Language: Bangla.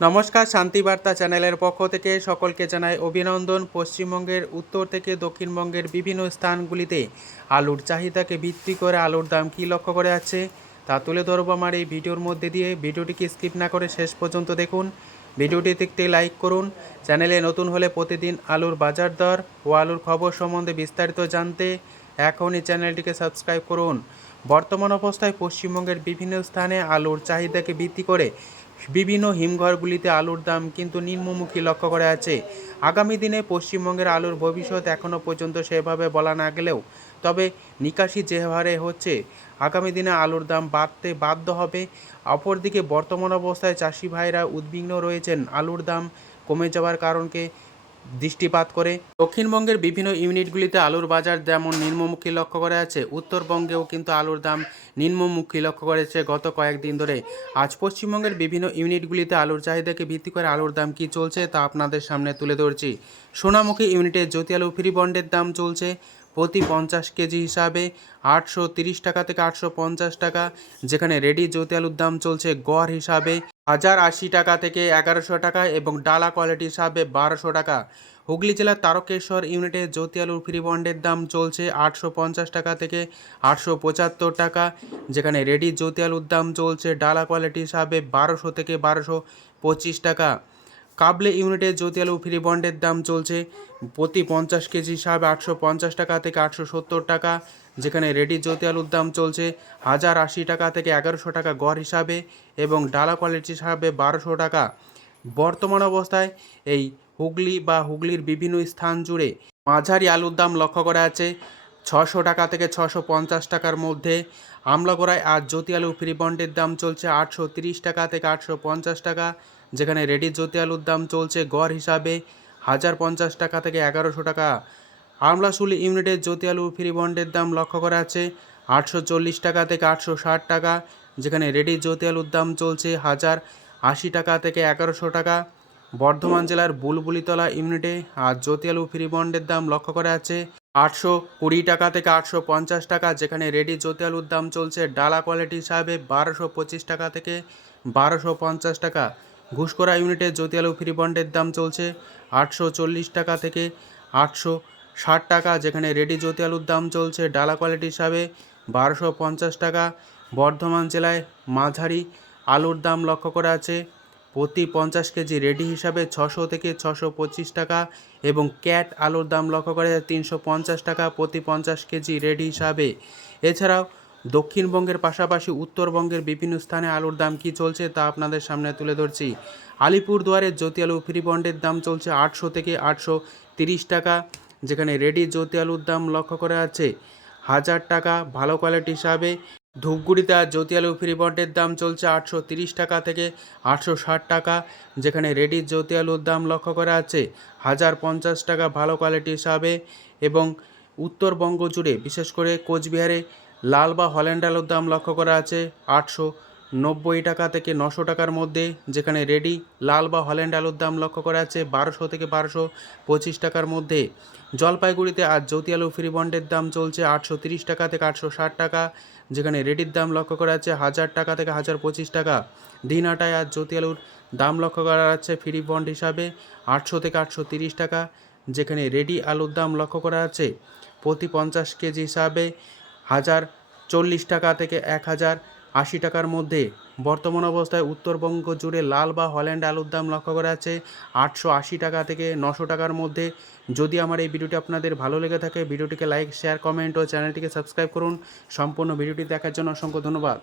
নমস্কার, শান্তিবার্তা চ্যানেলের পক্ষ থেকে সকলকে জানাই অভিনন্দন। পশ্চিমবঙ্গের উত্তর থেকে দক্ষিণবঙ্গের বিভিন্ন স্থানগুলিতে আলুর চাহিদাকে ভিত্তি করে আলুর দাম কী লক্ষ্য করে আছে তা তুলে ধরবো আমার এই ভিডিওর মধ্যে দিয়ে। ভিডিওটিকে স্কিপ না করে শেষ পর্যন্ত দেখুন। ভিডিওটি দেখতে লাইক করুন। চ্যানেলে নতুন হলে প্রতিদিন আলুর বাজার দর ও আলুর খবর সম্বন্ধে বিস্তারিত জানতে এখনই চ্যানেলটিকে সাবস্ক্রাইব করুন। বর্তমান অবস্থায় পশ্চিমবঙ্গের বিভিন্ন স্থানে আলুর চাহিদাকে ভিত্তি করে বিভিন্ন হিমঘরগুলিতে আলুর দাম কিন্তু নিম্নমুখী লক্ষ্য করা আছে আগামী দিনে পশ্চিমবঙ্গের আলুর ভবিষ্যৎ এখনও পর্যন্ত সেভাবে বলা না গেলেও, তবে নিকাশি যে হারে হচ্ছে, আগামী দিনে আলুর দাম বাড়তে বাধ্য হবে। অপরদিকে বর্তমান অবস্থায় চাষি ভাইরা উদ্বিগ্ন রয়েছেন। আলুর দাম কমে যাওয়ার কারণকে দৃষ্টিপাত করে। দক্ষিণবঙ্গের বিভিন্ন ইউনিটগুলিতে আলুর বাজার যেমন নিম্নমুখী লক্ষ্য করা আছে উত্তরবঙ্গেও কিন্তু আলুর দাম নিম্নমুখী লক্ষ্য করেছে গত কয়েকদিন ধরে। আজ পশ্চিমবঙ্গের বিভিন্ন ইউনিটগুলিতে আলুর চাহিদাকে ভিত্তি করে আলুর দাম কি চলছে তা আপনাদের সামনে তুলে ধরছি। সোনামুখী ইউনিটের জ্যোতি আলু ফ্রি বন্ডের দাম চলছে প্রতি পঞ্চাশ কেজি হিসাবে আটশো তিরিশ টাকা থেকে আটশো পঞ্চাশ টাকা, যেখানে রেডি জ্যোতি আলুর দাম চলছে গড় হিসাবে হাজার আশি টাকা থেকে এগারোশো টাকা এবং ডালা কোয়ালিটি হিসাবে বারোশো টাকা। হুগলি জেলার তারকেশ্বর ইউনিটে জ্যোতি আলুর ফ্রি বন্ডের দাম চলছে আটশো পঞ্চাশ টাকা থেকে আটশো পঁচাত্তর টাকা, যেখানে রেডি জ্যোতি আলুর দাম চলছে ডালা কোয়ালিটি হিসাবে বারোশো থেকে বারোশো পঁচিশ টাকা। কাবলে ইউনিটে জ্যোতি আলু ফ্রি বন্ডের দাম চলছে প্রতি পঞ্চাশ কেজি হিসাবে আটশো পঞ্চাশ টাকা থেকে আটশো সত্তর টাকা যেখানে রেডি জ্যোতি আলুর দাম চলছে হাজার আশি টাকা থেকে এগারোশো টাকা গড় হিসাবে এবং ডালা কোয়ালিটি হিসাবে বারোশো টাকা। বর্তমান অবস্থায় এই হুগলি বা হুগলির বিভিন্ন স্থান জুড়ে মাঝারি আলুর দাম লক্ষ্য করা আছে ছশো টাকা থেকে ছশো পঞ্চাশ টাকার মধ্যে আমলাগড়ায় আর জ্যোতি আলু ফ্রি বন্ডের দাম চলছে আটশো তিরিশ টাকা থেকে আটশো পঞ্চাশ টাকা, যেখানে রেডি জ্যোতি আলুর দাম চলছে গড় হিসাবে হাজার পঞ্চাশ টাকা থেকে এগারোশো টাকা। আমলাশুলি ইউনিটের জ্যোতি আলু ফ্রি বন্ডের দাম লক্ষ্য করা আছে আটশো চল্লিশ টাকা থেকে আটশো ষাট টাকা, যেখানে রেডি জ্যোতি আলুর দাম চলছে হাজার আশি টাকা থেকে এগারোশো টাকা। বর্ধমান জেলার বুলবুলিতলা ইউনিটে আর জ্যোতি আলু ফ্রি বন্ডের দাম লক্ষ্য করা আছে আটশো কুড়ি টাকা থেকে আটশো পঞ্চাশ টাকা, যেখানে রেডি জ্যোতি আলুর দাম চলছে ডালা কোয়ালিটি হিসাবে বারোশো পঁচিশ টাকা থেকে বারোশো পঞ্চাশ টাকা। ঘুষকরা ইউনিটে জ্যোতি আলু ফ্রি বন্ডের দাম চলছে আটশো চল্লিশ টাকা থেকে আটশো ষাট টাকা, যেখানে রেডি জ্যোতি আলুর দাম চলছে ডালা কোয়ালিটি হিসাবে বারোশো পঞ্চাশ টাকা। বর্ধমান জেলায় মাঝারি আলুর দাম লক্ষ্য করা আছে। প্রতি পঞ্চাশ কেজি রেডি হিসাবে ছশো থেকে ছশো পঁচিশ টাকা এবং ক্যাট আলুর দাম লক্ষ্য করা যায় তিনশো পঞ্চাশ টাকা প্রতি পঞ্চাশ কেজি রেডি হিসাবে। এছাড়াও দক্ষিণবঙ্গের পাশাপাশি উত্তরবঙ্গের বিভিন্ন স্থানে আলুর দাম কী চলছে তা আপনাদের সামনে তুলে ধরছি। আলিপুরদুয়ারের জ্যোতি আলু ফ্রি বন্ডের দাম চলছে আটশো থেকে আটশো তিরিশ টাকা। যেখানে রেডি জ্যোতি আলুর দাম লক্ষ্য করা আছে। হাজার টাকা, ভালো কোয়ালিটি হিসাবে ধূপগুড়িতে আর জ্যোতি আলু ফ্রি বন্ডের দাম চলছে আটশো তিরিশ টাকা থেকে আটশো ষাট টাকা, যেখানে রেডি জ্যোতি আলুর দাম লক্ষ্য করা আছে। হাজার পঞ্চাশ টাকা, ভালো কোয়ালিটি হিসাবে এবং উত্তরবঙ্গ জুড়ে, বিশেষ করে কোচবিহারে লাল বা হল্যান্ড আলুর দাম লক্ষ্য করা আছে আটশো নব্বই টাকা থেকে নশো টাকার মধ্যে, যেখানে রেডি, লাল বা হল্যান্ড আলুর দাম লক্ষ্য করা আছে বারোশো থেকে বারোশো পঁচিশ টাকার মধ্যে। জলপাইগুড়িতে আজ জ্যোতি আলু ফ্রি বন্ডের দাম চলছে আটশো তিরিশ টাকা থেকে আটশো ষাট টাকা, যেখানে রেডির দাম লক্ষ্য করা যাচ্ছে হাজার টাকা থেকে হাজার পঁচিশ টাকা। দিনহাটায় আজ জ্যোতি আলুর দাম লক্ষ্য করা যাচ্ছে ফ্রি বন্ড হিসাবে আটশো থেকে আটশো তিরিশ টাকা, যেখানে রেডি আলুর দাম লক্ষ্য করা আছে প্রতি পঞ্চাশ কেজি হিসাবে হাজার চল্লিশ টাকা থেকে এক হাজার আশি টাকার মধ্যে। বর্তমান অবস্থায় উত্তরবঙ্গ জুড়ে লাল বা হল্যান্ড আলুর দাম লক্ষ্য করা আছে আটশো আশি টাকা থেকে নশো টাকার মধ্যে। যদি আমার এই ভিডিওটি আপনাদের ভালো লেগে থাকে, ভিডিওটিকে লাইক, শেয়ার, কমেন্ট ও চ্যানেলটিকে সাবস্ক্রাইব করুন। সম্পূর্ণ ভিডিওটি দেখার জন্য অসংখ্য ধন্যবাদ।